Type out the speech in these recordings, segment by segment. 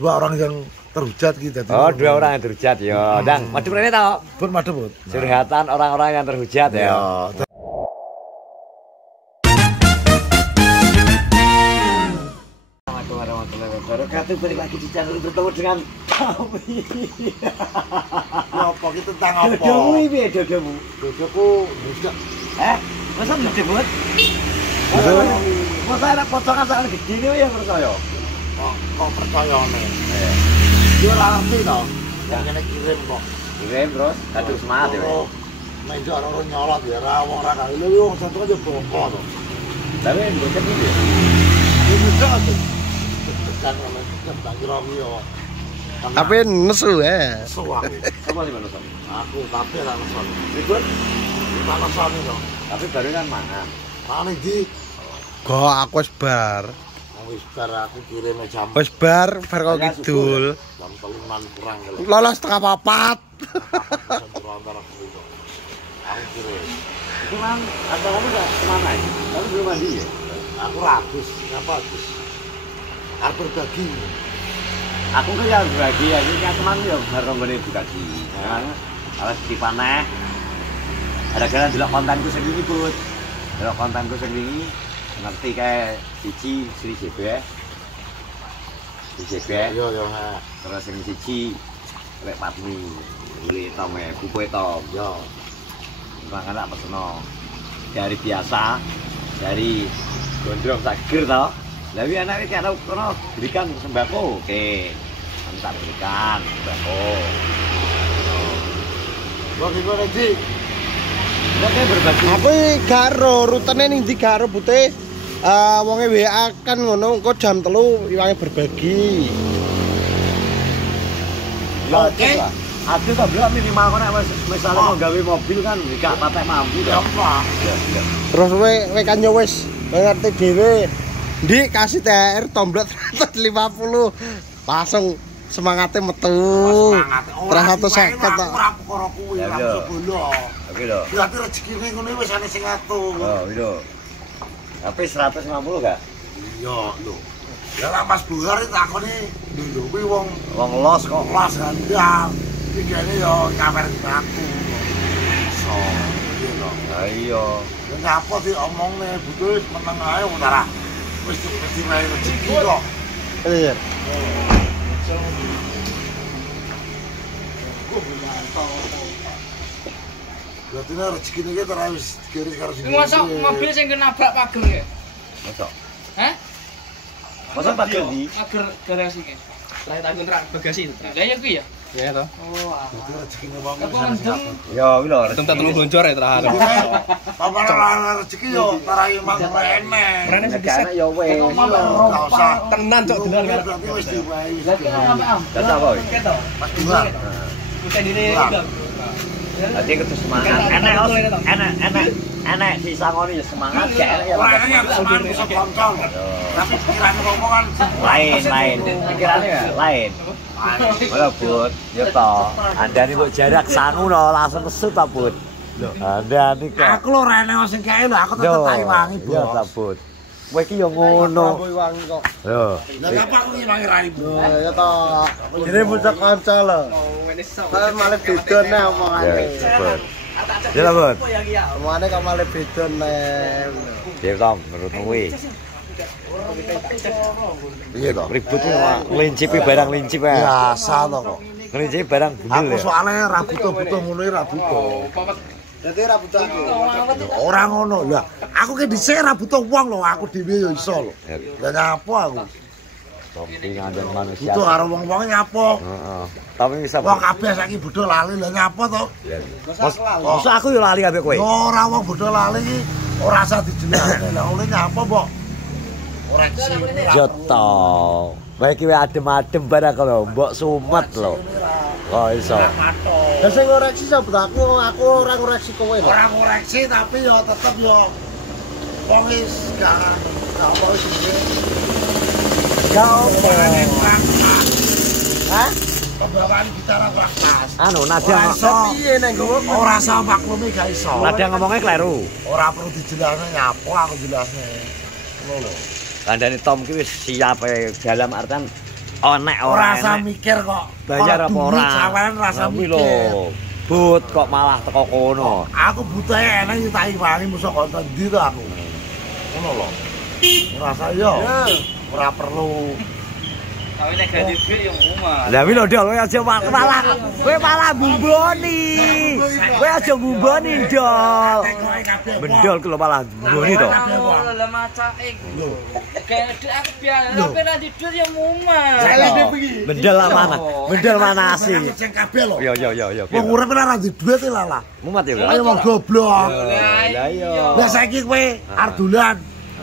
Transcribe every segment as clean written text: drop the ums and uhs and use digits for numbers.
Dua orang yang terhujat gitu. Oh, dua orang yang terhujat ya. Dang, madhep rene ta? Pun madhep, Bud. Curhatan orang-orang yang terhujat ya. Assalamualaikum warahmatullahi wabarakatuh. Balik lagi di channel bertemu dengan kami. Apa kita tentang apa? Dodomu piye dodomu? Dodoku budak. Masa gede banget? Masa ada potongan sangat gede ini yang percaya? Kok percaya nih? Dia ngerti toh. Yang ini kirim kok. Kirim terus, kado semangat ya. Meja orang nyolot ya, rawong raka. Ini wong satu aja bongkok tuh. Tapi bocah ini ya? Ini bisa tuh. Tekan tentang Romeo. Tapi nesu ya. Nesu aku. Apa sih manusia? Aku tapi lah nesu. Ribut? Kita nesu nih dong. Tapi baru kan mangan. Mana di? Kok aku wis bar. Wis bar aku kirim jam. Wis bar kok kidul. Jam 3 kurang kali. Lolos setengah 4. Aku kirim. Itu kan acaranya nggak kemana ya? Kamu belum mandi ya? Aku ragus, ngapa Gus? Harus berbagi. Aku kan ya berbagi ya, ini kan kemana ya baru bener edukasi. Kalau di panah, ada-ada delok kontenku sendiri Bud. Delok kontenku sendiri, ngerti kayak siji Sri JB. Sri JB. Yo. Terus yang siji lek Patmi, beli tom ya, buku tom. Yo. Makan tak peseno. Dari biasa, dari gondrong sager toh. Tapi anak ini kalau kono berikan sembako, oke. Kami tak berikan sembako. Bagaimana Ji? Oke berbagi. Aku garo rutene ning ndi garo bute. Wonge WA kan ngono engko jam 3 iwange berbagi. Oke. Aku tak bilang minimal kok nek misalnya mau gawe mobil kan gak patek mampu to. Terus we kan yo wis ngerti dhewe. Ndik kasih THR tomblok 150. Langsung semangatnya metu. Terus 150 tok. Ora perkara kuwi langsung bola. Oke lho. Berarti rezekine ngene wis ana sing ngatur. Oh, iya. Tapi 150 gak? Iya, lho. Ya lah Mas Buhar takoni lho kuwi wong Los kok. kelas handal. Iki kene yo kabar aku. So, iya lho. Lah iya. Ya ngapa sih omongne butuh meneng ae utara. Wis mesti wae rezeki kok. Iya. Berarti nek rezeki iki ora wis digaris karo sing. Mosok mobil sing kenabrak pager ya? Mosok. Hah? Mosok pager di? Pager garasi ki. Lah tak kontrak bagasi itu. Lah ya kuwi ya? Iya toh. Oh. Berarti rezekine wong Aku mendem Ya kuwi lho. Tempat telung boncor ya terakhir. Paparan rezeki yo tarai mang rene. Rene Nek ya wis. Enggak usah. Tenan cok delan kan. Berarti wis diwae. Lah ki apa am? Data apa iki? Keto. Mas Buhar. Bukan diri. Dadi kudu semangat. Enak sisa ngono ya semangat gak enak ya. Orangnya semangat bisa kontrol. Tapi pikirannya ngomongan Lain. Pikirannya ya lain. Ora Bud, ya toh. Andani kok jarak sangu lho langsung kesut ta Bud. Lho, andani kok. aku lho rene sing kae lho aku tetep tak iwangi, Bos. Ya ta Bud. Kowe iki yo ngono. Wangi kok. Lho. Lah ngapa aku ngiwangi rai, Bos? Ya toh. Jadi bocah kanca lho. Kan malah beda nek omongane. Ya, Bud. Ya lah Bud. Omongane kok malah beda nek. Ya Tom, menurut kuwi. Iya toh. Ribut lincipi barang lincip ya. Biasa toh kok. Lincipi barang Aku bundel ya. soalnya ra butuh ngono ra butuh. Dadi ora butuh aku. Ora ngono. Lah, aku ki dhisik ra butuh wong lho, aku dhewe yo iso lho. Lah nyapa aku? Tapi ngandel manusia. Butuh karo wong-wong nyapa. Heeh. Tapi bisa Wong kabeh saiki bodho lali lho nyapa to? Masa aku yo lali kabeh kowe. Ora wong bodho lali iki ora usah dijelasne. Lah oleh nyapa, Mbok? Koreksi. Yo to. Kowe iki adem-adem barang lho, mbok sumet lho. Oh iso. Lah sing ngoreksi sapa aku ora ngoreksi kowe lho. Ora koreksi tapi yo tetep yo wong wis gak apa wis Gak apa. Hah? Pembawaan bicara kelas. Anu nada Piye nek nggowo Ora usah maklumi gak iso. nada ngomongnya kleru. Ora perlu dijelasne nyapa aku jelasne. Ngono lho. Kandhane Tom ki wis siap dalam artian onek Ora ora rasa enek. mikir kok. Bayar apa ora? Saweran rasa Kuwi mikir. lho. But kok malah teko kono. Aku butuh enak iki tak iwangi musuh konten ndi to aku. Ngono lho. Rasa yo. Ora perlu. Tapi nek ganti duit yang rumah. Lah wi lho Dol, kowe malah bumboni. Kowe aja bumboni, Dol. Mendol ku lho malah bumboni to. Lah macake. Kayak aku biasa tapi nanti duit yang rumah. Mendol lah mana? Mendol mana asih? Sing kabeh lho. Yo. Wong urip ora di duit lah. Mumat ya. Ayo wong goblok. Lah iya. Lah saiki kowe arep dolan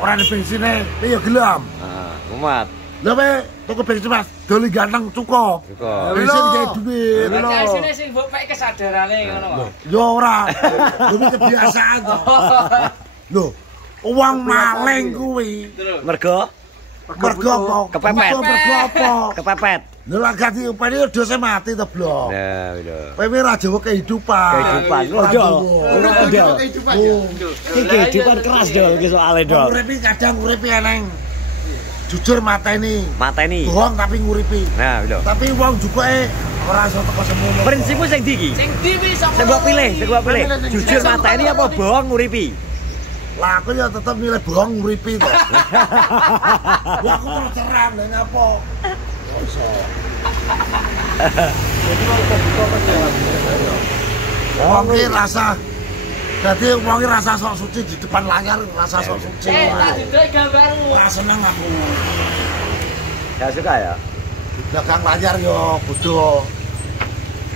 ora ada bensine, ya gelem. Heeh, mumat. Lah kowe tuku bensin Mas, doli ganteng cukup. Cukup. Bensin gawe duit. Lah sini sing mbok pek kesadarane ngono kok. Yo ora. Demi kebiasaan to. Lho, uang maling kuwi. Mergo Mergo apa? Kepepet. Mergo apa? kepepet. Lho lah ganti upane dose mati to, Blok. Nah, lho. Kowe ora jowo kehidupan. Kehidupan. Ora Dol. jowo. Dol. Iki kehidupan keras Dol iki soalé Dol. Urip iki kadang urip eneng. Jujur mateni. Mateni. Bohong tapi nguripi. Nah, lho. Tapi wong jukuke ora iso teko semono. Prinsipmu sing ndi iki? Sing di wis Sing mbok pilih. Jujur mateni apa bohong nguripi? Lah aku ya tetep milih bohong nguripi to. Lah aku terus terang lha ngapa? Ora iso. Jadi wong kebuka wong iki rasa dadi wong iki rasa sok suci di depan layar rasa sok suci. tak duduk gambarmu. Ora seneng aku. Gak suka ya? Dagang layar yo kudu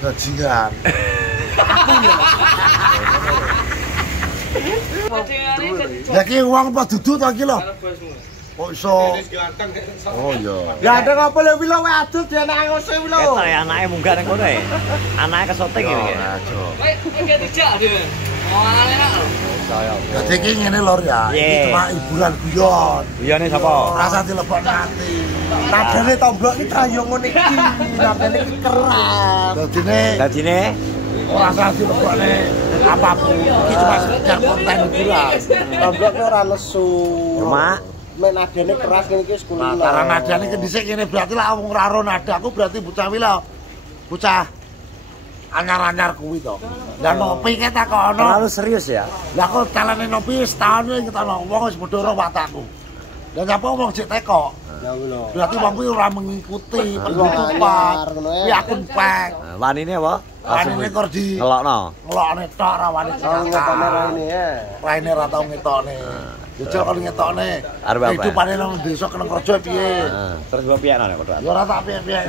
bajingan. Ya ki wong apa dudu to iki lho. Kok iso? Oh iya. Ganteng apa lho wi lho kowe adus dene ngose wi lho. Ketok ya anake munggah nang kono ya. Anake kesoting Yo, iki. aja. Kowe tidak dia. Oh, enak lho. Saya. Dadi iki ngene lho ya. Iki Iya. cuma hiburan guyon. Iyane sapa? Rasa dilebokno ati. Nadane tomblok iki trayo ngene iki. Nadane iki keras. Dadine ora rasa dilebokne apapun. Iki cuma sekedar konten hiburan. Tombloknya ora lesu. Cuma Mek nadane keras ngene iki wis kulino. Nah, cara nadane iki dhisik ngene berarti lah wong ora ro nadaku berarti bocah wi lho. Bocah anyar-anyar kuwi to. Lah nopi ke takono. terlalu serius ya. Lah kok talane nopi setahun iki ketono wong wis padha ro watakku. Lah nyapa wong sik teko. Ya wi lho. Berarti wong kuwi ora mengikuti penutupan. anyar, ngono ya. Kuwi akun pek. Nah, wanine apa? Wanine kor di ngelokno. ngelokne tok ra wani Oh ngene raine ya. Raine ra tau ngetokne. Jujur kalau ngetokne. Arep apa? Hidupane nang desa keneng kerja piye? Heeh. Terus gua piye nek padha. Ya ora tak piye-piye.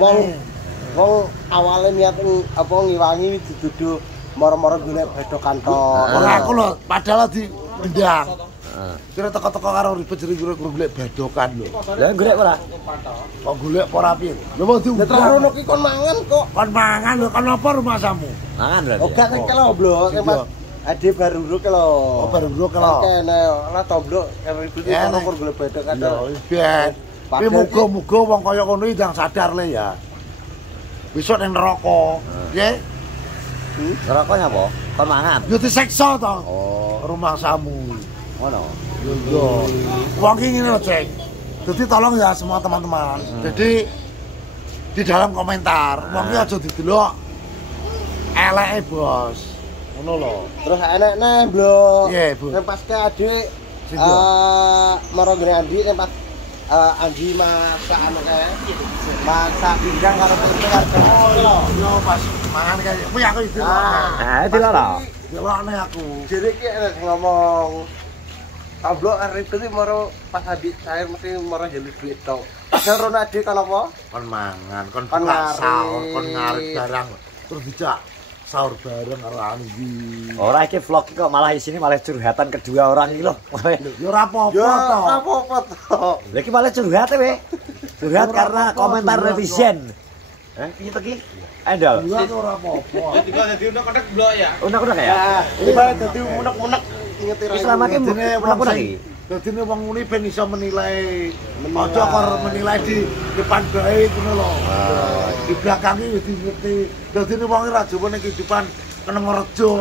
Wong awale niat apa ngiwangi didudu moro-moro golek bedo kantor. Ora aku lho padahal di ndang. Heeh. Kira teko-teko karo ribet jeri golek bedokan lho. Lah golek ora? Kok golek apa ora piye? Lho mau Lah terono ki kon mangan kok. kon mangan lho kon apa rumah samu? Mangan berarti. Oh gak nek lho blok pas ade baru uruk lho. Oh baru bro kalau. Kene ora tomblok ribut Ya, ono Nek. kur golek bedo Ya kantor. ben. Tapi Padahal muga-muga wong kaya ngono iki ndang sadar le ya. Besok ning neraka. Piye? Rokoknya apa? Kon mangan. Yo diseksa to. Oh, Rumah samu. ngono. Yo. Wong iki ngene lho, Ceng. Jadi tolong ya semua teman-teman. Jadi di dalam komentar, wong iki aja didelok eleke, Bos. Ngono lho. Terus enek neh blok. Iya, Bu. Nek pas ke adik Situ. maro gene Andi nek pas Andi masak anu kae. Masak pindang karo tempe karo Yo pas mangan kayak kuwi aku iki. Nah, dilara. Delokne aku. Jadi ki enek sing ngomong Tomblok arep iki maro pas adik cair mesti maro jeli duit tok. Padahal rono adik kan apa? Kon mangan, kon Kon buka ngarit. sahur, kon ngarit barang. Terus dijak sahur bareng karo Andi. Ora iki vlog iki kok malah isine malah curhatan kedua orang iki lho. Yo ora apa-apa Ya to. apa-apa tok. Lah iki malah curhat we. Curhat karena komentar netizen. Piye to ki? Endol. Yo ora apa-apa. Tiga dadi unek-unek blok ya. Unek-unek ya? Nah, ini bae dadi unek-unek ngeti ra. Wis selama ki Dadine wong unek-unek sing iki. dadine wong ngene ben iso menilai. Aja kor menilai di depan baik ngono lho. Di belakang iki wis ngerti. Dadine wong ora jowo ning kehidupan keneng rejo.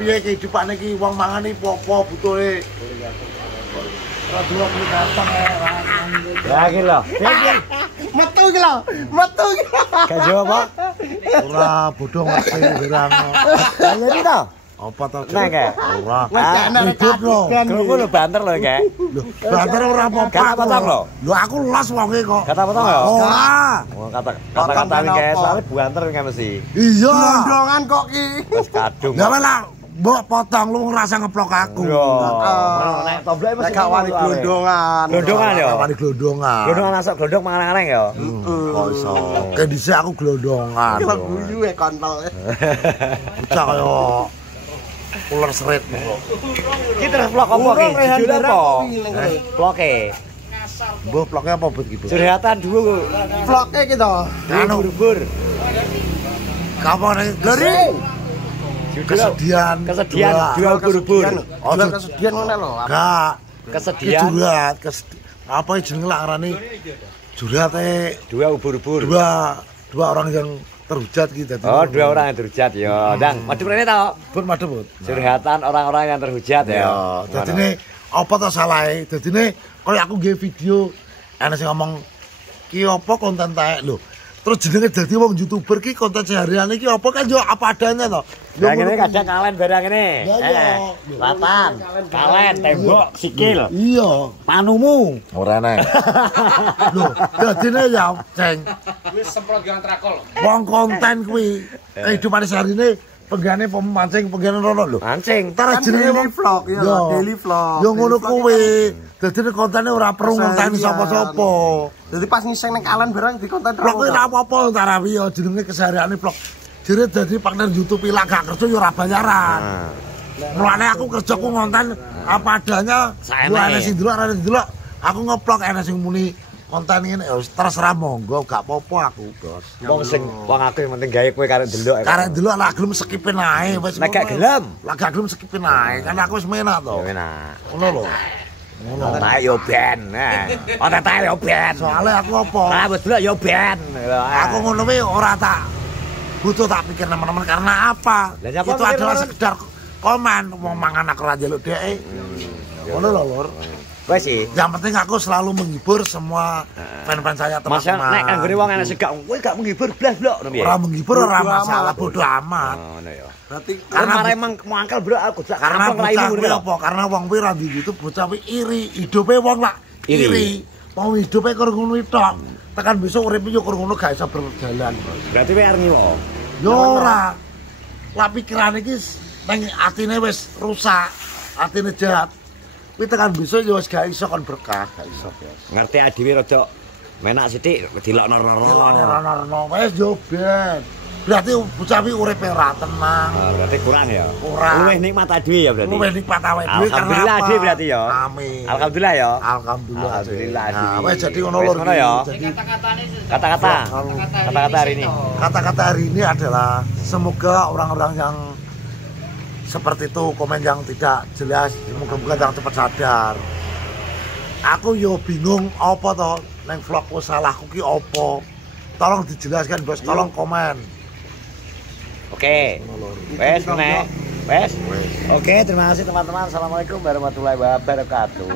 Piye kehidupan iki wong mangan iki apa butuhe. dua puluh kantong Ya iki lho. Metu iki lho. Metu iki. Gak jawab apa? ora bodho ngerti berang. Lah iki to. Apa to? Nah, Kak. Ora. Ribut lho. Krungu lho banter lho, Kak. Lho, banter ora apa-apa. Gak potong lho. Lho aku los wonge kok. Kata potong ya? Ora. Oh, kata-kata iki kae soalnya banter kae mesti. Iya. Glondongan kok ki. Wis kadung. Ya lah, mbok potong lu ngerasa ngeplok aku. Yo. Nek tomblek mesti Gak wani glondongan. Glondongan ya. Wani glondongan. Glondongan asok glondong mangan-mangan ya. Kok iso. Kayak dhisik aku glondongan. Iki lho guyu kontol. Bocah kaya ular serit. Ki terus vlog apa ki? Judul apa? Vloge. Mbah vloge apa bet iki, Bu? Curhatan dulu. Vloge ki to. Anu Bur. kapane Lori. kesedihan. Kesedihan dua ubur-ubur. Oh, Jual kesedihan ngono lho. Enggak. Kesedihan Curhat, apa jenenge lak arane? Curhate dua ubur-ubur. dua orang yang terhujat gitu. Oh, dua orang yang terhujat ya. Dang, madhep rene to. Pun madhep, Bud. Curhatan orang-orang yang terhujat ya. Dadine apa to salahe? Dadine koyo aku nggih video ana sing ngomong ki apa konten taek lho. Terus jenenge dadi wong YouTuber ki konten seharian iki apa kan yo apa adanya to. Lah ngene kadang kalen barang ngene. Ya, iya. Latan, kalen, tembok, sikil. Iya. Panumu. Ora nek. Lho, dadine ya ceng. Wis semprot gang trakol. Wong konten kuwi kehidupane sehari-hari penggane pemancing, penggane rono lho. Mancing. Entar jenenge daily vlog ya, daily vlog. Yo ngono kuwi. Dadine kontene ora perlu ngonteni sapa-sapa. Jadi pas ngiseng ning kalen barang di konten Vlog kuwi ora apa-apa tarawi yo jenenge kesehariane vlog. Jere dadi partner YouTube ilak gak kerja yo ora bayaran. Mulane aku kerjaku ngonten apa adanya. Saene. Gua ana sing delok, ana sing delok. Aku ngeplok ana sing muni konten ngene ya terserah monggo gak apa-apa aku, Bos. Wong aku yang penting gawe kowe karek delok. Karek delok lak gelem skipin ae wis. Nek gak gelem. Lak gak gelem skipin ae. Kan aku wis menak to. Ya enak. Ngono lho. Ngono. Otak yo ben. Otak yo ben. Soale aku apa? Rambut delok yo ben. Aku ngono kuwi ora tak butuh tak pikir teman-teman karena apa? Lah, nyapa Itu mikir, adalah Lur? sekedar komen mau mangan aku ra njaluk dhek. Ngono lho, Lur. Wes sih. Yang penting aku selalu menghibur semua fan-fan saya Masa teman-teman. nek kanggone wong enek segak kowe gak menghibur blas blok ngono piye? Ora menghibur ora Bodo masalah amat. bodo amat. Oh, ngono ya. Berarti Karena Karena emang muangkel bro aku gak Karena kampung bocah raimu kuwi ngono. apa? Karena wong kuwi ra di YouTube bocah kuwi iri, hidupe wong lak Iri. iri. Wong hidupe kur ngono tok. Tekan besok uripe yo kur ngono gak iso berjalan. Berarti kowe arep ngiwo. Yo ora. Lah pikiran iki nang atine wis rusak, atine jahat. Kuwi tekan besok yo wis gak iso kon berkah, gak iso. Ngerti dhewe rada menak sithik dilokno Dilone roro. rono wis yo ben. Berarti bocah kuwi uripe ora tenang. Berarti kurang ya. Kurang. Luwih nikmat dhewe ya berarti. Luwih nikmat awake dhewe karena Alhamdulillah apa? dhewe berarti ya. Amin. Alhamdulillah ya. Alhamdulillah. Alhamdulillah, Nah, Adi. wes jadi ngono Wes lho. ngono ya. Jadi Kata-katane Kata-kata. Kata-kata hari ini. kata-kata hari ini adalah semoga orang-orang yang seperti itu komen yang tidak jelas semoga yang cepat sadar. Aku yo bingung apa to neng vlogku salahku ki apa. Tolong dijelaskan, Bos. Tolong komen. Oke. Wes nek. Wes. Oke, terima kasih teman-teman. Assalamualaikum warahmatullahi wabarakatuh.